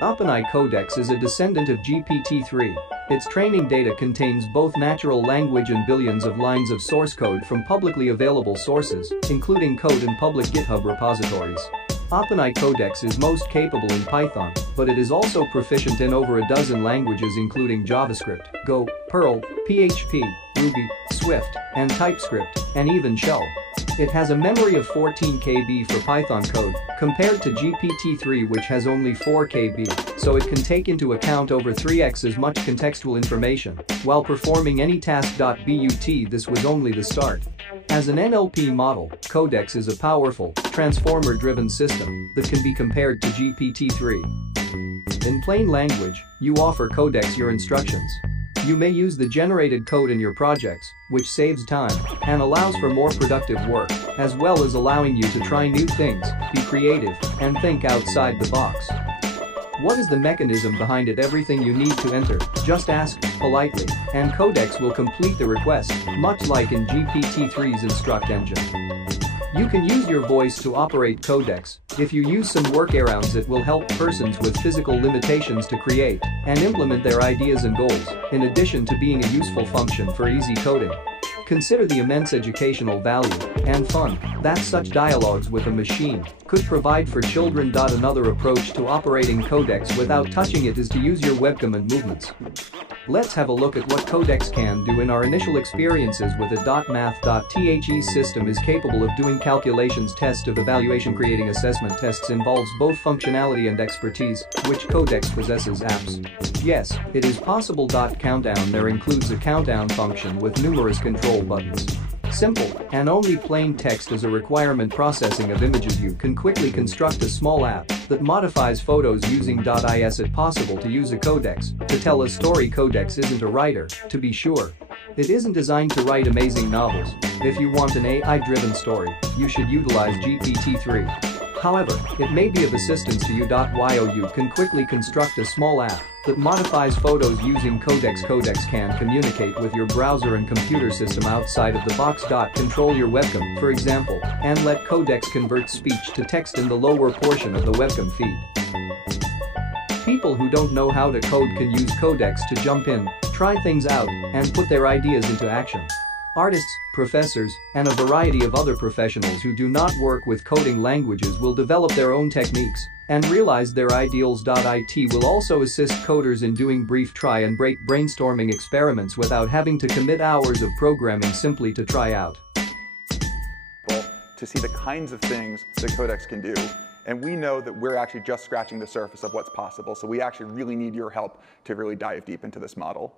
OpenAI Codex is a descendant of GPT-3. Its training data contains both natural language and billions of lines of source code from publicly available sources, including code in public GitHub repositories. OpenAI Codex is most capable in Python, but it is also proficient in over a dozen languages including JavaScript, Go, Perl, PHP, Ruby, Swift, and TypeScript, and even Shell. It has a memory of 14 KB for Python code, compared to GPT-3 which has only 4 KB, so it can take into account over 3x as much contextual information while performing any task. But this was only the start. As an NLP model, Codex is a powerful, transformer-driven system that can be compared to GPT-3. In plain language, you offer Codex your instructions. You may use the generated code in your projects, which saves time and allows for more productive work, as well as allowing you to try new things, be creative, and think outside the box. What is the mechanism behind it? Everything you need to enter, just ask politely, and Codex will complete the request, much like in GPT-3's instruct engine. You can use your voice to operate Codex. If you use some workarounds, it will help persons with physical limitations to create and implement their ideas and goals, in addition to being a useful function for easy coding. Consider the immense educational value and fun that such dialogues with a machine could provide for children. Another approach to operating Codex without touching it is to use your webcam and movements. Let's have a look at what Codex can do. In our initial experiences with a .math.the system is capable of doing calculations, test of evaluation, creating assessment tests, involves both functionality and expertise, which Codex possesses. Apps. Yes, it is possible. Countdown. There includes a countdown function with numerous control buttons. Simple and only plain text as a requirement. Processing of images. You can quickly construct a small app that modifies photos using .is. It possible to use a Codex to tell a story. Codex isn't a writer, to be sure. It isn't designed to write amazing novels. If you want an AI-driven story, you should utilize GPT-3. However, it may be of assistance to you. You can quickly construct a small app that modifies photos using Codex. Codex can communicate with your browser and computer system outside of the box. Control your webcam, for example, and let Codex convert speech to text in the lower portion of the webcam feed. People who don't know how to code can use Codex to jump in, try things out, and put their ideas into action. Artists, professors, and a variety of other professionals who do not work with coding languages will develop their own techniques and realize their ideals. It will also assist coders in doing brief try and break brainstorming experiments without having to commit hours of programming simply to try out. To see the kinds of things that Codex can do. And we know that we're actually just scratching the surface of what's possible, so we actually really need your help to really dive deep into this model.